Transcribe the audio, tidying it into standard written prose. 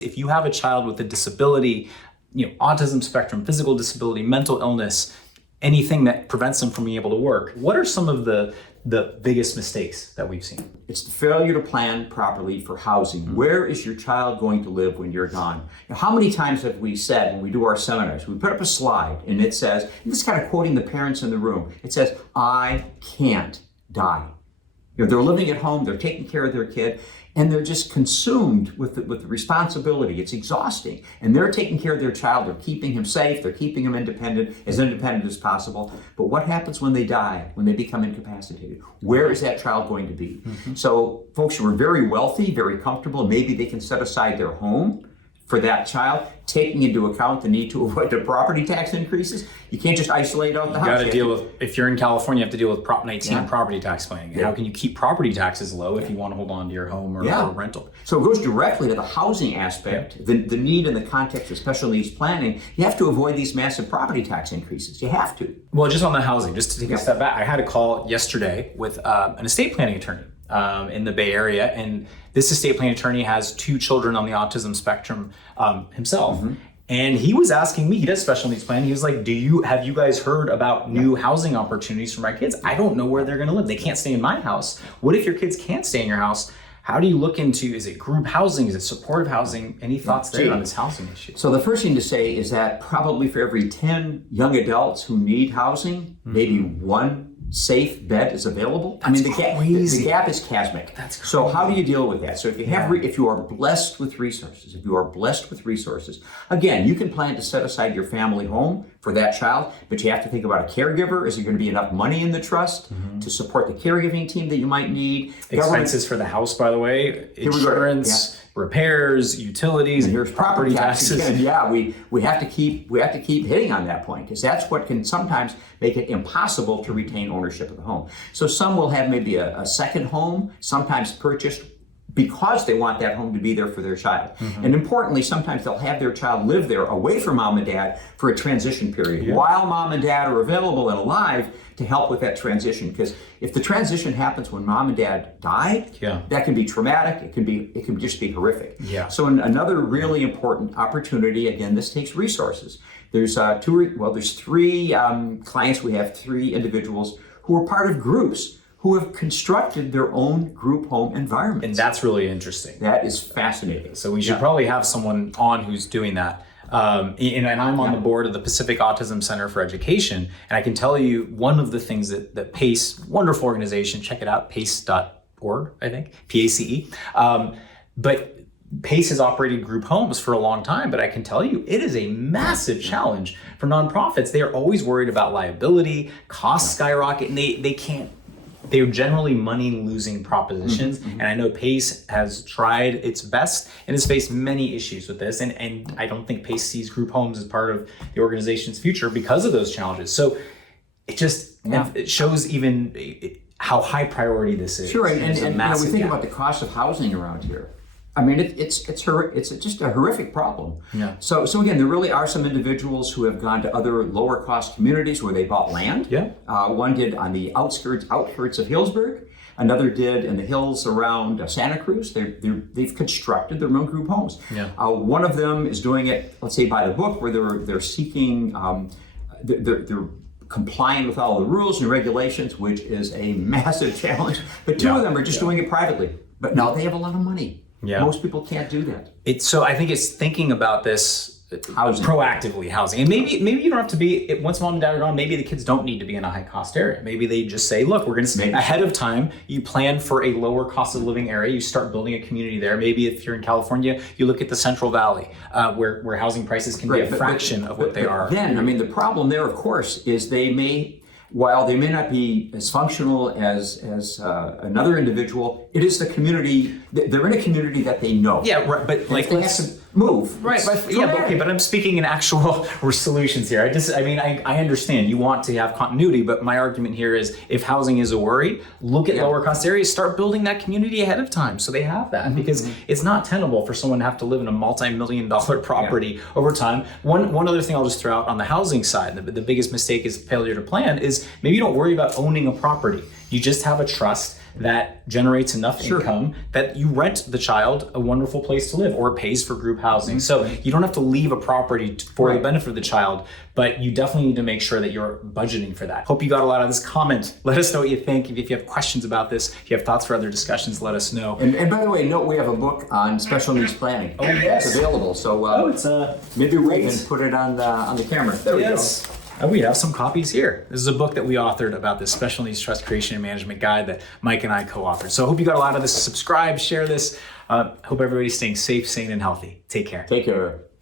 If you have a child with a disability, autism spectrum, physical disability, mental illness, anything that prevents them from being able to work, what are some of the biggest mistakes that we've seen? It's the failure to plan properly for housing. Mm-hmm. Where is your child going to live when you're gone? Now, how many times have we said when we do our seminars, we put up a slide and it says, and this is kind of quoting the parents in the room, it says, "I can't die." They're living at home, they're taking care of their kid, and they're just consumed with the responsibility. It's exhausting. And they're taking care of their child, they're keeping him safe, they're keeping him independent as possible. But what happens when they die, when they become incapacitated? Where is that child going to be? Mm-hmm. So folks who are very wealthy, very comfortable, maybe they can set aside their home for that child, taking into account the need to avoid the property tax increases. You can't just isolate out the house. You got to deal with, if you're in California, you have to deal with Prop 19 property tax planning. Yeah. How can you keep property taxes low if you want to hold on to your home or rental? So it goes directly to the housing aspect, the need in the context of special needs planning. You have to avoid these massive property tax increases. You have to. Well, just on the housing, just to take a step back, I had a call yesterday with an estate planning attorney in the Bay Area, and this estate planning attorney has 2 children on the autism spectrum himself. Mm-hmm. And he was asking me, he does special needs planning. He was like, have you guys heard about new housing opportunities for my kids? I don't know where they're gonna live. They can't stay in my house. What if your kids can't stay in your house? How do you look into, is it group housing? Is it supportive housing? Any thoughts there on this housing issue? So the first thing to say is that probably for every 10 young adults who need housing, maybe 1 safe bed is available. That's the gap is chasmic. That's crazy. So how do you deal with that? So if you have, if you are blessed with resources, again, you can plan to set aside your family home for that child, but you have to think about a caregiver. Is there going to be enough money in the trust to support the carehaving team that you might need? Expenses for the house, by the way, insurance, repairs, utilities, and here's property taxes. Again, we have to keep hitting on that point, because that's what can sometimes make it impossible to retain ownership of the home. So some will have maybe a second home, sometimes purchased because they want that home to be there for their child. Mm-hmm. And importantly, sometimes they'll have their child live there away from mom and dad for a transition period while mom and dad are available and alive to help with that transition. Because if the transition happens when mom and dad die, that can be traumatic. It can just be horrific. Yeah. So another really important opportunity, again, this takes resources. There's 3 clients. We have 3 individuals who are part of groups who have constructed their own group home environments. And that's really interesting. That is fascinating. So we should probably have someone on who's doing that. And I'm on the board of the Pacific Autism Center for Education. And I can tell you one of the things that PACE, wonderful organization, check it out, pace.org, I think, PACE. But PACE has operated group homes for a long time, but I can tell you it is a massive challenge for nonprofits. They are always worried about liability, costs skyrocket, and they're generally money-losing propositions. Mm-hmm. And I know PACE has tried its best and has faced many issues with this. And I don't think PACE sees group homes as part of the organization's future because of those challenges. So it just it shows even how high priority this is. Sure, and we think about the cost of housing around here. I mean, it's just a horrific problem. Yeah. So again, there really are some individuals who have gone to other lower cost communities where they bought land. Yeah. One did on the outskirts of Hillsburg. Another did in the hills around Santa Cruz. They've constructed their own group homes. Yeah. One of them is doing it, let's say, by the book, where they're seeking they're complying with all the rules and regulations, which is a massive challenge. But 2 of them are just doing it privately. But now they have a lot of money. Yeah. Most people can't do that. So I think it's thinking about this proactively, housing. And maybe you don't have to be, once mom and dad are gone, maybe the kids don't need to be in a high cost area. Maybe they just say, look, we're going to ahead of time, you plan for a lower cost of living area, you start building a community there. Maybe if you're in California, you look at the Central Valley, where housing prices can be a fraction of what they are. Then, I mean, the problem there, of course, is while they may not be as functional as another individual, it is the community. They're in a community that they know. Yeah, right. But like, they have to move. Right. But I'm speaking in actual solutions here. I understand you want to have continuity, but my argument here is if housing is a worry, look at lower cost areas, start building that community ahead of time so they have that, because it's not tenable for someone to have to live in a multi-million-dollar property over time. One other thing I'll just throw out on the housing side, the biggest mistake is failure to plan, is maybe you don't worry about owning a property. You just have a trust that generates enough income that you rent the child a wonderful place to live, or pays for group housing. So you don't have to leave a property for the benefit of the child, but you definitely need to make sure that you're budgeting for that. Hope you got a lot of this. Comment. Let us know what you think. If you have questions about this, if you have thoughts for other discussions, let us know. And by the way, note we have a book on special needs planning. Oh, yes. It's available. So It's maybe we can put it on the camera. There we go. And we have some copies here. This is a book that we authored about this Special Needs Trust Creation and Management Guide that Mike and I co-authored. So I hope you got a lot of this. Subscribe, share this. Hope everybody's staying safe, sane, and healthy. Take care. Take care.